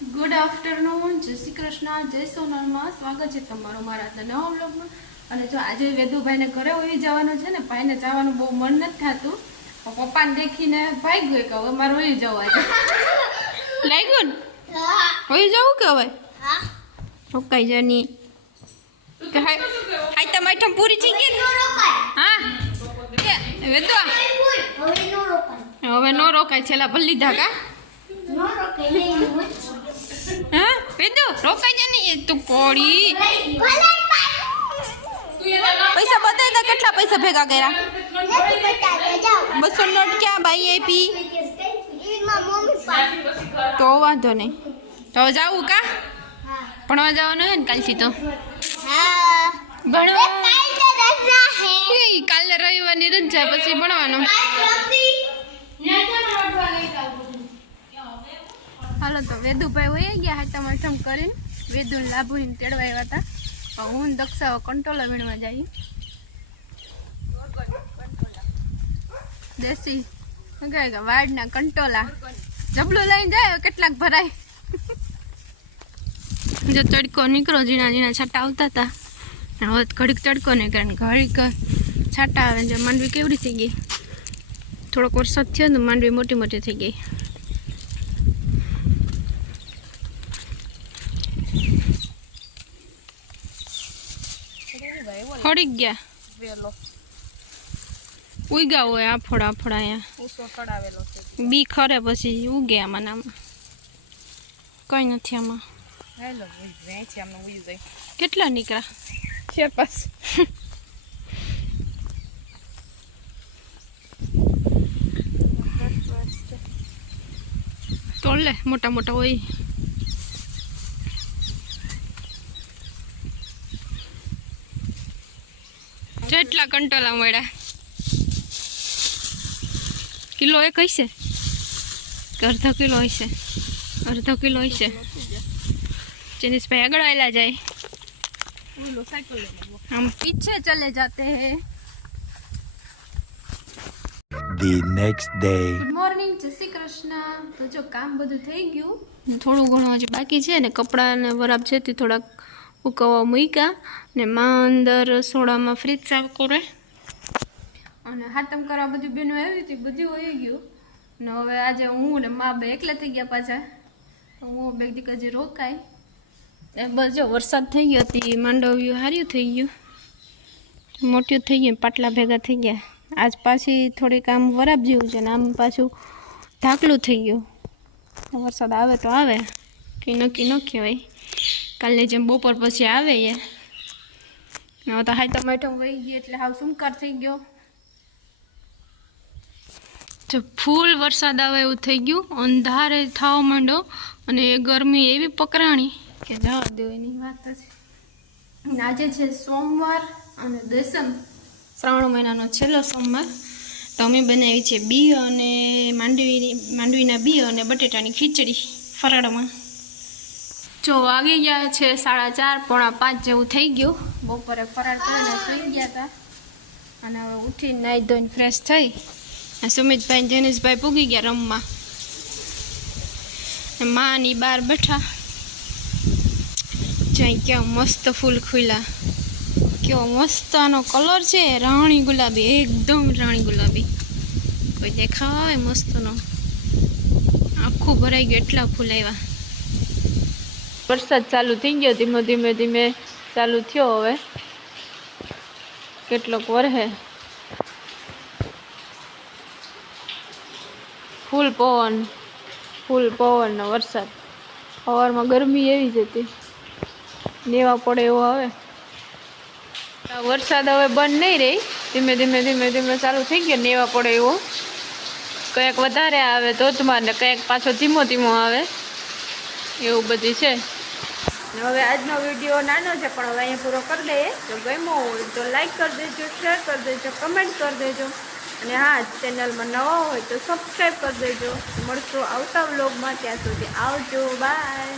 Good afternoon, જય શ્રી કૃષ્ણ, જય સોનલમાં સ્વાગત છે તમારું મારા આજના નવા વ્લોગમાં. અને જો આજે વેદુભાઈને ઘરે હોઈ જવાનું છે ને, ભાઈને જવાનું બહુ મન નથી થતું. પપ્પાને દેખીને ભાઈ ગયો કે હવે મારે હોઈ જવા છે. લાગ્યું ને હોઈ જવું કે હવે રોકાઈ જની હાઈ તમારી પૂરી થઈ ગઈ. હા વેદુ હવે નો રોકાય, છેલ્લા ભલ લીધા કા હા વેદુ રોકાઈ જા નહીં તું પોડી. પૈસા બતાવી દે, કેટલા પૈસા ભેગા કર્યા? 200 નોટ ક્યાં ભાઈ આપી? તો વાંધો નહીં, તો જાવું કા ભણવા જવાનું હે ને કાલથી? તો ભણવા કાલે રવિવારની રજા, પછી ભણવાનું. હાલો તો વેદુભાઈ વહી ગયા હાટમ કરીને. વેદુ ને લાભુને તેડવા આવ્યા હતા. હું દક્ષાઓ કંટોલા વીણવા જઈએ. દેશી વાડના કંટોલા જબલું લઈને જાય, કેટલાક ભરાય. જો તડકો નીકળો, ઝીણા ઝીણા છાંટા આવતા હતા. હવે ઘડીક તડકો નીકળે ને ઘડીક છાંટા આવે. જો માંડવી કેવડી થઈ ગઈ, થોડોક વરસાદ થયો ને માંડવી મોટી મોટી થઈ ગઈ. ખડી ગયા ઉગ્યા હોય આફોડા અહીંયા બી ખરે પછી ઉગે. આમાં આમાં કઈ નથી. આમાં કેટલા નીકળ્યા? 4-5 તોડ લે, મોટા મોટા હોય. કેટલા કંટોલા મળ્યા? કિલો એક હશે કે અડધો કિલો હશે? અડધો કિલો હશે. જેનિશભાઈ આગળ આવેલા જાય, हम पीछे चले जाते हैं. The next day. Good morning, જય શ્રી કૃષ્ણ. તો જો કામ બધું થઈ ગયું, થોડું ઘણું હજી બાકી છે ને. કપડાને વરાપ છે તે થોડાક ઉકવવા મૂક્યા ને માં અંદર સોડામાં ફ્રીજ સાફ કરે અને હાથમ કરવા બધું બેનું આવી હતી, બધું હોઈ ગયું. ને હવે આજે હું ને મા બે એકલા થઈ ગયા પાછા. તો હું બે દીક હજી રોકાય. એ બસ જો વરસાદ થઈ ગયો હતી, માંડવ્યું હાર્યું થઈ ગયું, મોટું થઈ ગયું, પાટલા ભેગા થઈ ગયા. આજ પાછી થોડીક આમ વરાપ જેવું છે ને આમ પાછું ઢાકલું થઈ ગયું. વરસાદ આવે તો આવે, કંઈ નક્કી ન કહેવાય. કાલની જેમ બપોર પછી આવે એ હવે તો હાઈ ટમેટો વહી ગઈ એટલે હાવ સુમકાર થઈ ગયો. જો ફૂલ વરસાદ આવે એવું થઈ ગયું, અંધારે થવા માંડો અને એ ગરમી એવી પકરાણી કે જવા દો એની વાત છે. આજે છે સોમવાર અને દસમ, શ્રાવણ મહિનાનો છેલ્લો સોમવાર. તો અમે બનાવી છે બી અને માંડવીના બી અને બટેટાની ખીચડી ફરાળમાં. જો વાગી ગયા છે 4:30-4:45 જેવું થઈ ગયું. બપોરે ફરાળ કરીને સુઈ ગયા હતા અને હવે ઉઠીને નાહી ધોઈને ફ્રેશ થઈ સુમિતભાઈ જેનિશભાઈ પૂગી ગયા રમવા. માની બહાર બેઠા. જ્યાં કેવા મસ્ત ફૂલ ખુલ્લા, કેવો મસ્ત આનો કલર છે, રાણી ગુલાબી, એકદમ રાણી ગુલાબી. કોઈ દેખાવ આવે મસ્તનો, આખું ભરાઈ ગયું, એટલા ફૂલ આવ્યા. વરસાદ ચાલુ થઈ ગયો, ધીમે ધીમે ધીમે ચાલુ થયો. હવે કેટલોક વરહે. ફૂલ પવન નો વરસાદ. સવારમાં ગરમી એવી જ હતી, નેવા પડે એવો. હવે વરસાદ હવે બંધ નહીં રહી, ધીમે ધીમે ધીમે ધીમે ચાલુ થઈ ગયો, નેવા પડે એવો. કંઈક વધારે આવે ધોધમાર ને કંઈક પાછો ધીમો ધીમો આવે, એવું બધી છે. હવે આજનો વિડીયો નાનો છે પણ હવે અહીંયા પૂરો કરી દઈએ. જો ગમ્યો હોય તો લાઈક કરી દેજો, શેર કરી દેજો, કમેન્ટ કરી દેજો. અને હા, ચેનલમાં નવા હોય તો સબસ્ક્રાઈબ કરી દેજો. મળશું આવતા વ્લોગમાં, ત્યાં સુધી આવજો, બાય.